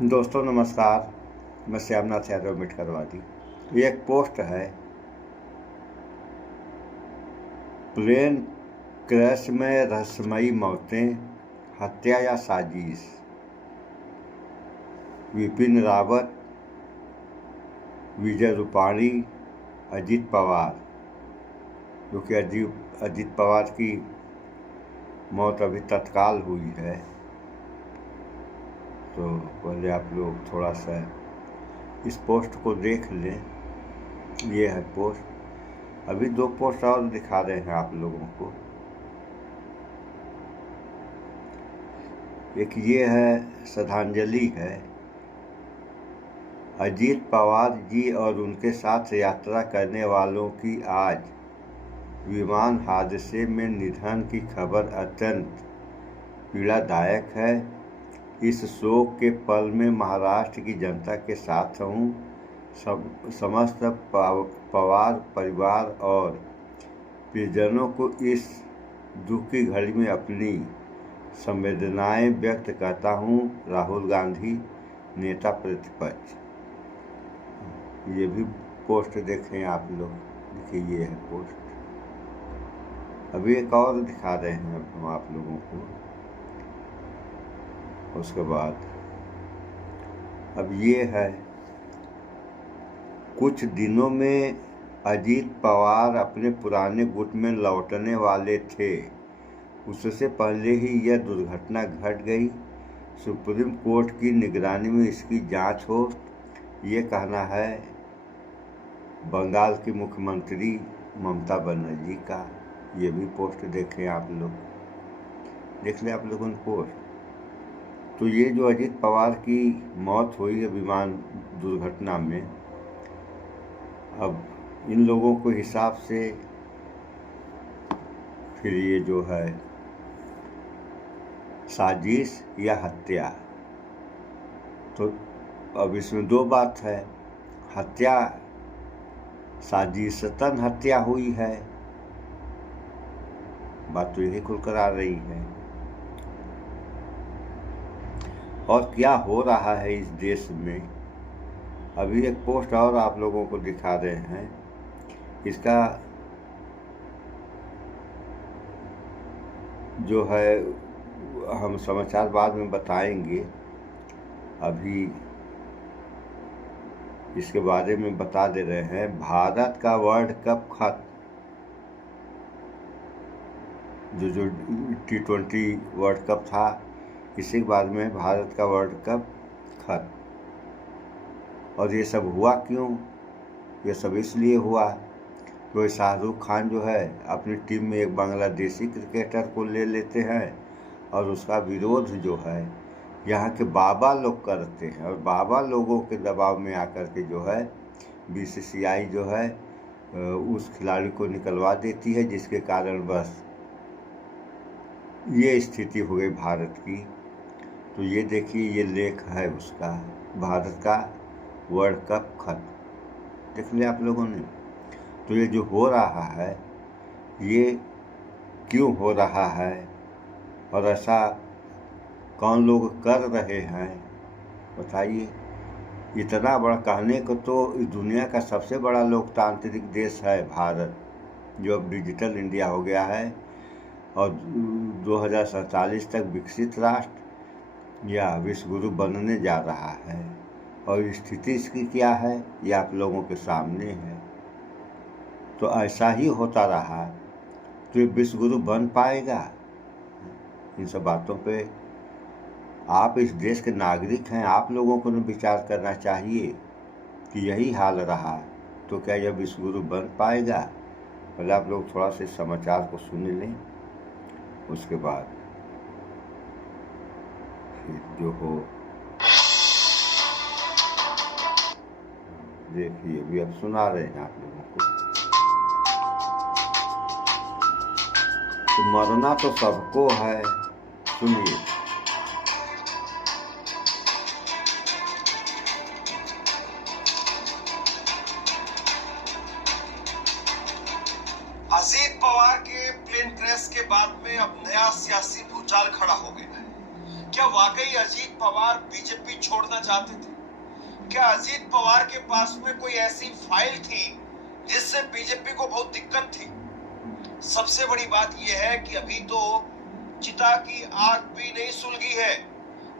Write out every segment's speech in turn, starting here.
दोस्तों नमस्कार, मैं श्यामनाथ यादव मिटकरवादी। ये एक पोस्ट है, प्लेन क्रैश में रहस्यमयी मौतें, हत्या या साजिश। विपिन रावत, विजय रूपाणी, अजीत पवार। क्योंकि अजीत पवार की मौत अभी तत्काल हुई है, तो पहले आप लोग थोड़ा सा इस पोस्ट को देख लें। ये है पोस्ट। अभी दो पोस्ट और दिखा रहे हैं आप लोगों को। एक ये है, श्रद्धांजलि है। अजीत पवार जी और उनके साथ यात्रा करने वालों की आज विमान हादसे में निधन की खबर अत्यंत पीड़ादायक है। इस शोक के पल में महाराष्ट्र की जनता के साथ हूँ। समस्त पवार परिवार और परिजनों को इस दुख की घड़ी में अपनी संवेदनाएं व्यक्त करता हूँ। राहुल गांधी, नेता प्रतिपक्ष। ये भी पोस्ट देखें आप लोग। देखिए, ये है पोस्ट। अभी एक और दिखा रहे हैं हम आप लोगों को। उसके बाद अब ये है, कुछ दिनों में अजीत पवार अपने पुराने गुट में लौटने वाले थे। उससे पहले ही यह दुर्घटना घट गई। सुप्रीम कोर्ट की निगरानी में इसकी जांच हो, ये कहना है बंगाल की मुख्यमंत्री ममता बनर्जी का। ये भी पोस्ट देखें आप लोग। देख लें आप लोगों ने पोस्ट। तो ये जो अजीत पवार की मौत हुई है विमान दुर्घटना में, अब इन लोगों को हिसाब से फिर ये जो है साजिश या हत्या, तो अब इसमें दो बात है। हत्या साजिशतन हत्या हुई है, बात तो यही खुलकर आ रही है। और क्या हो रहा है इस देश में, अभी एक पोस्ट और आप लोगों को दिखा रहे हैं। इसका जो है हम समाचार बाद में बताएंगे। अभी इसके बारे में बता दे रहे हैं। भारत का वर्ल्ड कप खत्म। जो T20 वर्ल्ड कप था, इसी के बाद में भारत का वर्ल्ड कप खत्म। और ये सब हुआ क्यों? ये सब इसलिए हुआ कि शाहरुख खान जो है अपनी टीम में एक बांग्लादेशी क्रिकेटर को ले लेते हैं, और उसका विरोध जो है यहाँ के बाबा लोग करते हैं। और बाबा लोगों के दबाव में आकर के जो है BCCI जो है उस खिलाड़ी को निकलवा देती है, जिसके कारण बस ये स्थिति हो गई भारत की। तो ये देखिए, ये लेख है उसका, भारत का वर्ल्ड कप खत्म। देख लिया आप लोगों ने। तो ये जो हो रहा है, ये क्यों हो रहा है और ऐसा कौन लोग कर रहे हैं, बताइए। इतना बड़ा, कहने को तो इस दुनिया का सबसे बड़ा लोकतांत्रिक देश है भारत, जो अब डिजिटल इंडिया हो गया है और 2047 तक विकसित राष्ट्र या विश्व गुरु बनने जा रहा है। और स्थिति इसकी क्या है, ये आप लोगों के सामने है। तो ऐसा ही होता रहा तो ये विश्व गुरु बन पाएगा? इन सब बातों पे आप इस देश के नागरिक हैं, आप लोगों को विचार करना चाहिए कि यही हाल रहा तो क्या यह विश्व गुरु बन पाएगा? पहले आप लोग थोड़ा सा समाचार को सुन लें, उसके बाद जो हो देखिए। अभी अब सुना रहे हैं आप लोगों को। तो मरना तो सबको है, सुनिए। अजीत पवार के प्लेन क्रैश के बाद में अब नया सियासी भूचाल खड़ा हो गया है। क्या वाकई अजीत पवार बीजेपी छोड़ना चाहते थे? क्या अजीत पवार के पास में कोई ऐसी फाइल थी जिससे बीजेपी को बहुत दिक्कत थी? सबसे बड़ी बात यह है कि अभी तो चिता की आग भी नहीं सुलगी है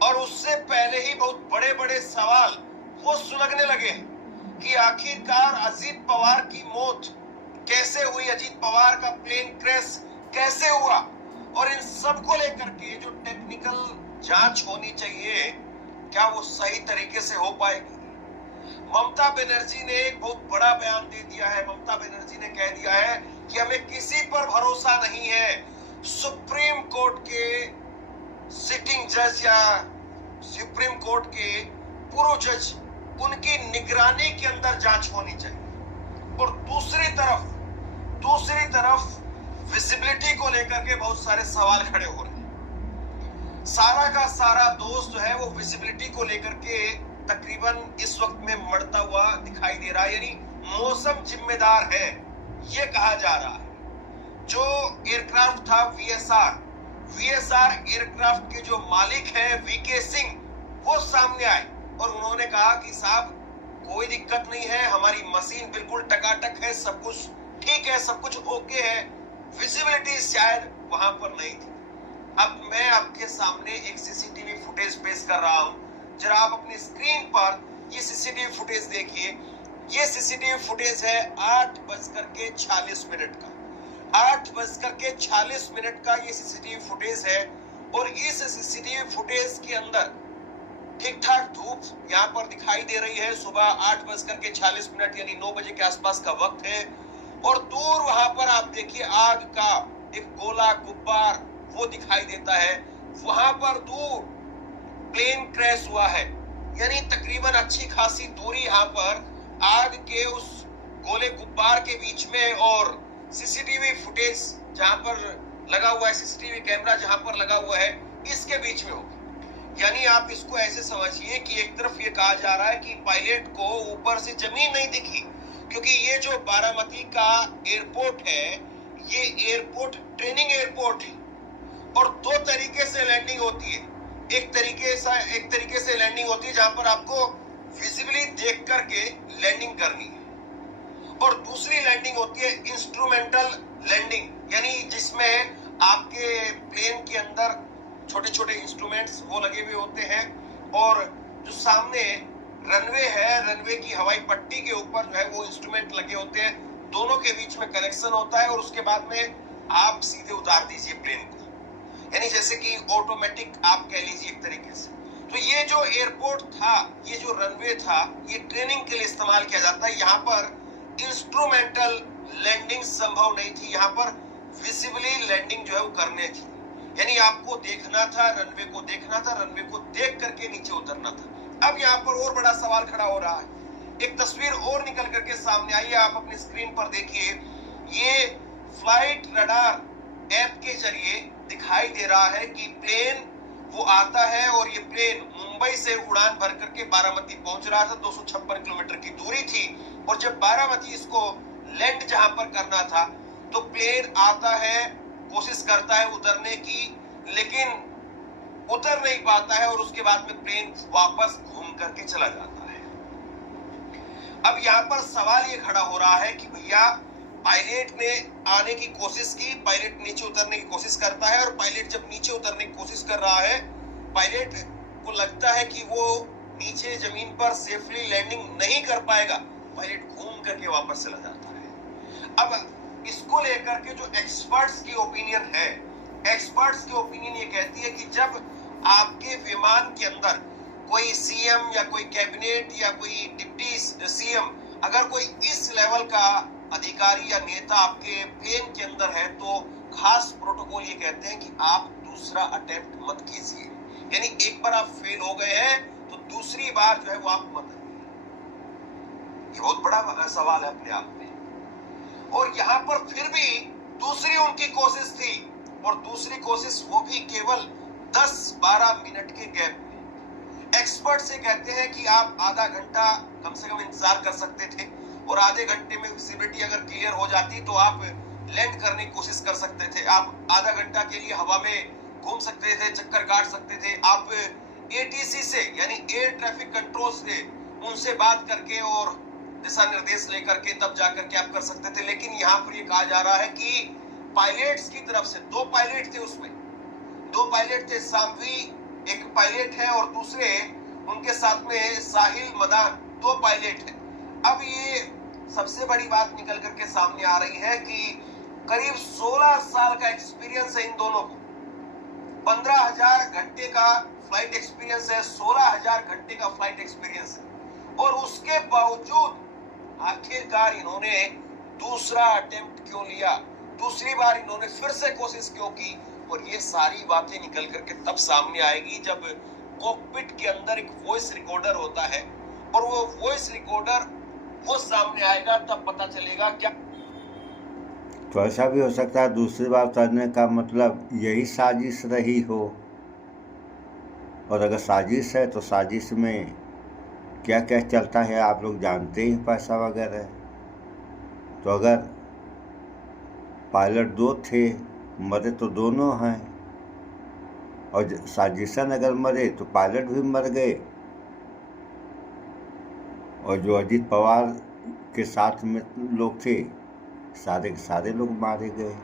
और उससे पहले ही बहुत बड़े बड़े सवाल वो सुलगने लगे हैं कि आखिरकार अजीत पवार की मौत कैसे हुई, अजीत पवार का प्लेन क्रैश कैसे हुआ, और इन सब को लेकर के जो टेक्निकल जांच होनी चाहिए क्या वो सही तरीके से हो पाएगी? ममता बनर्जी ने एक बहुत बड़ा बयान दे दिया है। ममता बनर्जी ने कह दिया है कि हमें किसी पर भरोसा नहीं है। सुप्रीम कोर्ट के सिटिंग जज या सुप्रीम कोर्ट के पूर्व जज, उनकी निगरानी के अंदर जांच होनी चाहिए। और दूसरी तरफ विजिबिलिटी को लेकर के बहुत सारे सवाल खड़े हो रहे हैं। सारा का सारा दोष जो है वो विजिबिलिटी को लेकर के तकरीबन इस वक्त में मरता हुआ दिखाई दे रहा है, यानी मौसम जिम्मेदार है ये कहा जा रहा है। जो एयरक्राफ्ट था वीएसआर एयरक्राफ्ट के जो मालिक है वीके सिंह, वो सामने आए और उन्होंने कहा कि साहब कोई दिक्कत नहीं है, हमारी मशीन बिल्कुल टकाटक है, सब कुछ ठीक है, सब कुछ ओके है। विजिबिलिटी शायद वहां पर नहीं थी। अब मैं आपके सामने एक सीसीटीवी फुटेज पेश कर रहा हूं, जरा आप अपनी स्क्रीन पर ये सीसीटीवी फुटेज देखिए। ये सीसीटीवी फुटेज है 8:46 का। 8:46 का ये सीसीटीवी फुटेज है और इस सीसीटीवी फुटेज के अंदर ठीक ठाक धूप यहाँ पर दिखाई दे रही है। सुबह 8:46 यानी 9 बजे के आसपास का वक्त है और दूर वहां पर आप देखिए आग का एक गोला गुब्बार वो दिखाई देता है। वहां पर दूर प्लेन क्रैश हुआ है, यानी तकरीबन अच्छी खासी दूरी यहाँ पर आग के उस गोले गुब्बार के बीच में और सीसीटीवी फुटेज जहां पर लगा हुआ है, सीसीटीवी कैमरा जहां पर लगा हुआ है, इसके बीच में होगी। यानी आप इसको ऐसे समझिए कि एक तरफ ये कहा जा रहा है कि पायलट को ऊपर से जमीन नहीं दिखी, क्योंकि ये जो बारामती का एयरपोर्ट है ये एयरपोर्ट ट्रेनिंग एयरपोर्ट है और दो तरीके से लैंडिंग होती है। एक तरीके से लैंडिंग होती है जहां पर आपको विजिबली देख करके लैंडिंग करनी है और दूसरी लैंडिंग होती है इंस्ट्रूमेंटल लैंडिंग, यानी जिसमें आपके प्लेन के अंदर छोटे छोटे इंस्ट्रूमेंट्स वो लगे हुए होते हैं और जो सामने रनवे है, रनवे की हवाई पट्टी के ऊपर जो है वो इंस्ट्रूमेंट लगे होते हैं, दोनों के बीच में कनेक्शन होता है और उसके बाद में आप सीधे उतार दीजिए प्लेन को, यानी जैसे कि ऑटोमेटिक आप कह लीजिए एक तरीके से। तो ये जो एयरपोर्ट था, ये जो रनवे था, ये ट्रेनिंग के लिए इस्तेमाल किया जाता है। यहाँ पर इंस्ट्रूमेंटल लैंडिंग संभव नहीं थी, यहाँ पर विजिबली लैंडिंग जो है वो करनी थी, यानी आपको देखना था, रनवे को देखना था, रनवे को देख करके नीचे उतरना था। अब यहाँ पर और बड़ा सवाल खड़ा हो रहा है, एक तस्वीर और निकल करके सामने आई है, आप अपनी स्क्रीन पर देखिए। ये फ्लाइट रडार ऐप के जरिए दिखाई दे रहा है कि प्लेन वो आता है और ये प्लेन मुंबई से उड़ान भर करके बारामती पहुंच रहा था। 256 किलोमीटर की दूरी थी और जब बारामती इसको लैंड जहां पर करना था तो प्लेन आता है, कोशिश करता है उतरने की, लेकिन उतर नहीं पाता है और उसके बाद में प्लेन वापस घूम करके चला जाता है। अब यहाँ पर सवाल ये खड़ा हो रहा है कि भैया पायलट ने आने की कोशिश की, पायलट नीचे उतरने की कोशिश करता है और पायलट जब नीचे उतरने की कोशिश कर रहा है, पायलट को लगता है कि वो नीचे जमीन पर सेफली लैंडिंग नहीं कर पाएगा, पायलट घूम करके वापस चला जाता है। अब इसको लेकर के जो एक्सपर्ट्स की ओपिनियन है, एक्सपर्ट्स की ओपिनियन ये कहती है कि जब आपके विमान के अंदर कोई सीएम या कोई कैबिनेट या कोई डिप्टी सीएम, अगर कोई इस लेवल का अधिकारी या नेता आपके प्लेन के अंदर है तो खास प्रोटोकॉल ये कहते हैं कि आप दूसरा अटेम्प्ट मत कीजिए, यानी एक बार आप फेल हो गए हैं तो दूसरी बार जो है वो आप मत करिए। ये बहुत बड़ा सवाल है अपने आप में। और यहाँ पर फिर भी दूसरी उनकी कोशिश थी और दूसरी कोशिश वो भी केवल 10-12 मिनट के गैप में। एक्सपर्ट से कहते हैं कि आप आधा घंटा कम से कम इंतजार कर सकते थे और आधे घंटे में विजिबिलिटी अगर क्लियर हो जाती तो आप लैंड करने की कोशिश कर सकते थे। आप आधा घंटा के लिए हवा में घूम सकते थे, चक्कर काट सकते थे। आप एटीसी से यानी एयर ट्रैफिक कंट्रोल से उनसे बात करके और दिशा निर्देश लेकर के तब जाकर के आप कर सकते थे। लेकिन यहाँ पर ये कहा जा रहा है कि पायलट्स की तरफ से 2 पायलट थे, उसमें 2 पायलट थे, सामवी एक पायलट है और दूसरे उनके साथ में साहिल मदान 2 पायलट है। अब ये सबसे बड़ी बात निकल करके सामने आ रही है कि करीब 16 साल का एक्सपीरियंस है इन दोनों को। 15,000 घंटे का फ्लाइट एक्सपीरियंस है, 16,000 घंटे का फ्लाइट एक्सपीरियंस है। और उसके बावजूद आखिरकार इन्होंने दूसरा अटेम्प्ट क्यों लिया, दूसरी बार इन्होंने फिर से कोशिश क्यों की। और ये सारी बातें निकल करके तब सामने आएगी जब कॉकपिट के अंदर एक वॉइस रिकॉर्डर होता है और वो वॉइस रिकॉर्डर वो सामने आएगा, तब पता चलेगा क्या। तो ऐसा भी हो सकता है दूसरी बार करने का मतलब यही साजिश रही हो, और अगर साजिश है तो साजिश में क्या क्या चलता है आप लोग जानते ही, पैसा वगैरह। तो अगर पायलट 2 थे, मरे तो दोनों हैं, और साजिशन अगर मरे तो पायलट भी मर गए, और जो अजीत पवार के साथ में लोग थे सारे के सारे लोग मारे गए।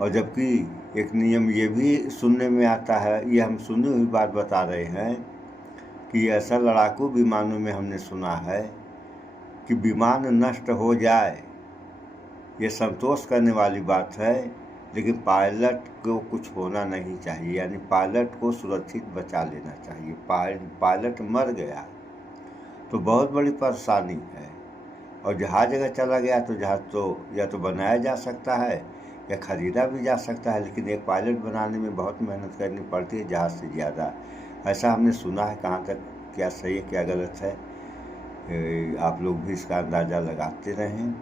और जबकि एक नियम ये भी सुनने में आता है, ये हम सुनी हुई बात बता रहे हैं कि ऐसा लड़ाकू विमानों में हमने सुना है कि विमान नष्ट हो जाए ये संतोष करने वाली बात है, लेकिन पायलट को कुछ होना नहीं चाहिए, यानी पायलट को सुरक्षित बचा लेना चाहिए। पायलट मर गया तो बहुत बड़ी परेशानी है। और जहाज अगर चला गया तो जहाज तो या तो बनाया जा सकता है या खरीदा भी जा सकता है, लेकिन एक पायलट बनाने में बहुत मेहनत करनी पड़ती है जहाज से ज़्यादा। ऐसा हमने सुना है, कहाँ तक क्या सही है क्या गलत है आप लोग भी इसका अंदाज़ा लगाते रहें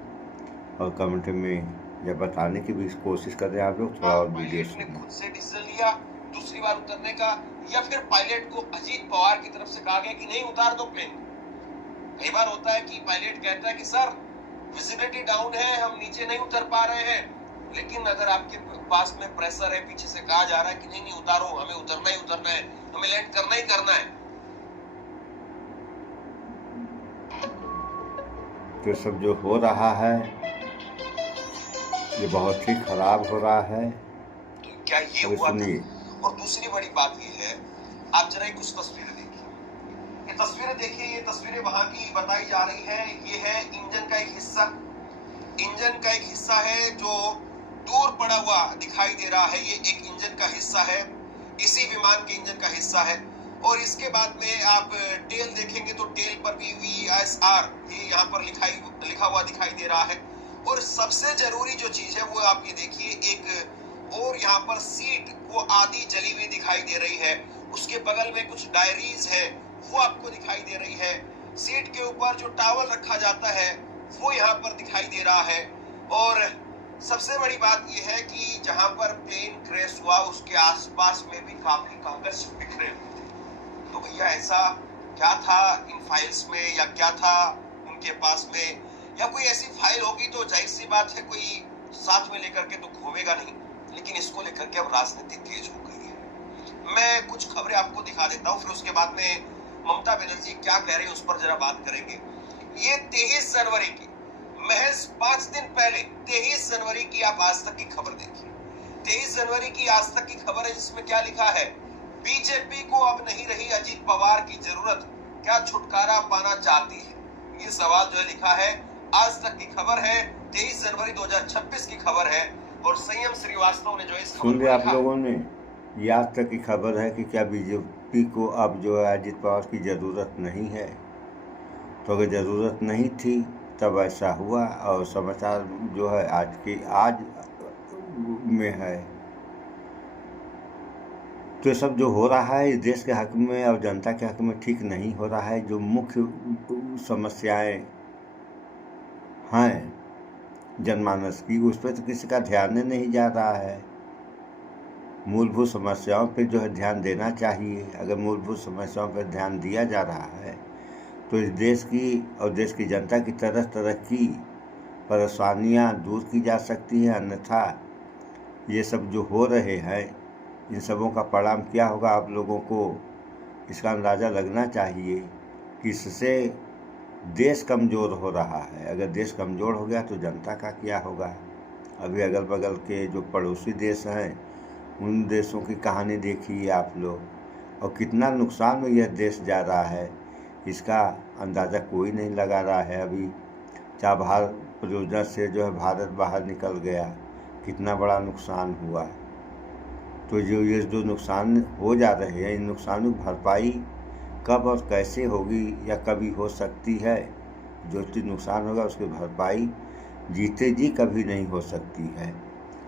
और कमेंट में जब बताने की भी कोशिश कर रहे हैं आप लोग। थोड़ा और वीडियो ने खुद से डिसीजन लिया दूसरी बार उतरने का, या फिर पायलट को अजीत पवार की तरफ से कहा गया कि नहीं उतार दो प्लेन। कई बार होता है कि पायलट कहता है कि सर विजिबिलिटी डाउन है, हम नीचे नहीं उतर पा रहे हैं, लेकिन अगर आपके पास में प्रेशर है, पीछे से कहा जा रहा है कि नहीं नहीं उतारो, हमें उतरना ही उतरना है, हमें लैंड करना ही करना है। तो सब जो हो रहा है ये बहुत ही खराब हो रहा है। तो क्या ये हुआ था? और दूसरी बड़ी बात ये है, आप जरा कुछ तस्वीरें देखिए, ये तस्वीरें देखिए, ये तस्वीरें वहां की बताई जा रही है। ये है इंजन का एक हिस्सा, इंजन का एक हिस्सा है जो दूर पड़ा हुआ दिखाई दे रहा है। ये एक इंजन का हिस्सा है, इसी विमान के इंजन का हिस्सा है। और इसके बाद में आप टेल देखेंगे तो टेल पर भी VSR ये यहाँ पर लिखा हुआ दिखाई दे रहा है। और सबसे जरूरी जो चीज है वो आप ये देखिए, एक और यहाँ पर सीट वो आधी जली हुई दिखाई दे रही है, उसके बगल में कुछ डायरीज है वो आपको दिखाई दे रही है। सीट के ऊपर जो टॉवल रखा जाता है वो यहाँ पर दिखाई दे रहा है। और सबसे बड़ी बात यह है कि जहां पर प्लेन क्रैश हुआ उसके आसपास में भी काफी कागज बिखरे हुए थे। तो भैया ऐसा क्या था इन फाइल्स में, या क्या था उनके पास में, या कोई ऐसी फाइल होगी तो जाहिर सी बात है कोई साथ में लेकर के तो घूमेगा नहीं। लेकिन इसको लेकर के अब राजनीति तेज हो गई है। मैं कुछ खबरें आपको दिखा देता हूँ, फिर उसके बाद में ममता बनर्जी क्या कह रही है उस पर जरा बात करेंगे। ये 23 जनवरी की, महज 5 दिन पहले 23 जनवरी की आप आज तक की खबर देखिए। 23 जनवरी की आज तक की खबर है, जिसमें क्या लिखा है, बीजेपी को अब नहीं रही अजीत पवार की जरूरत, क्या छुटकारा पाना चाहती है। ये सवाल जो है लिखा है, आज तक की खबर है, 23 जनवरी 2026 की खबर है। और संयम श्रीवास्तव ने जो इस सुन लिया आप लोगों ने, ये आज तक की खबर है कि क्या बीजेपी को अब जो है अजीत पवार की ज़रूरत नहीं है। तो अगर ज़रूरत नहीं थी तब ऐसा हुआ, और समाचार जो है आज में है। तो ये सब जो हो रहा है इस देश के हक में और जनता के हक में ठीक नहीं हो रहा है। जो मुख्य समस्याएं हैं जनमानस की, उस पर तो किसी का ध्यान नहीं जा रहा है। मूलभूत समस्याओं पर जो है ध्यान देना चाहिए। अगर मूलभूत समस्याओं पर ध्यान दिया जा रहा है तो इस देश की और देश की जनता की तरह तरह की परेशानियां दूर की जा सकती हैं। अन्यथा ये सब जो हो रहे हैं, इन सबों का परिणाम क्या होगा आप लोगों को इसका अंदाज़ा लगना चाहिए कि इससे देश कमज़ोर हो रहा है। अगर देश कमज़ोर हो गया तो जनता का क्या होगा। अभी अगल बगल के जो पड़ोसी देश हैं उन देशों की कहानी देखिए आप लोग, और कितना नुकसान में यह देश जा रहा है इसका अंदाज़ा कोई नहीं लगा रहा है। अभी चाबहार परियोजना से जो है भारत बाहर निकल गया, कितना बड़ा नुकसान हुआ। तो ये जो नुकसान हो जा रहे हैं, इन नुकसानों की भरपाई कब और कैसे होगी या कभी हो सकती है। जो चीज़ नुकसान होगा उसकी भरपाई जीते जी कभी नहीं हो सकती है,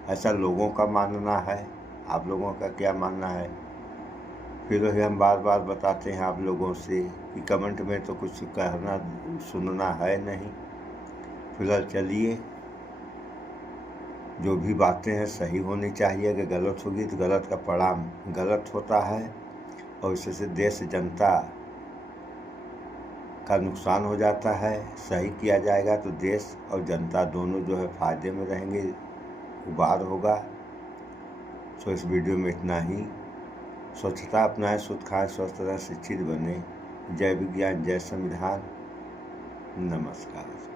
ऐसा लोगों का मानना है। आप लोगों का क्या मानना है? फिर वही हम बार बार बताते हैं आप लोगों से कि कमेंट में तो कुछ कहना सुनना है नहीं। फिलहाल चलिए, जो भी बातें हैं सही होनी चाहिए। अगर गलत होगी तो गलत का परिणाम गलत होता है और इससे देश जनता का नुकसान हो जाता है। सही किया जाएगा तो देश और जनता दोनों जो है फायदे में रहेंगे, उबार होगा। सो इस वीडियो में इतना ही। स्वच्छता अपनाएं, शुद्ध खाएं, स्वस्थ रहें, शिक्षित बने। जय विज्ञान, जय संविधान। नमस्कार।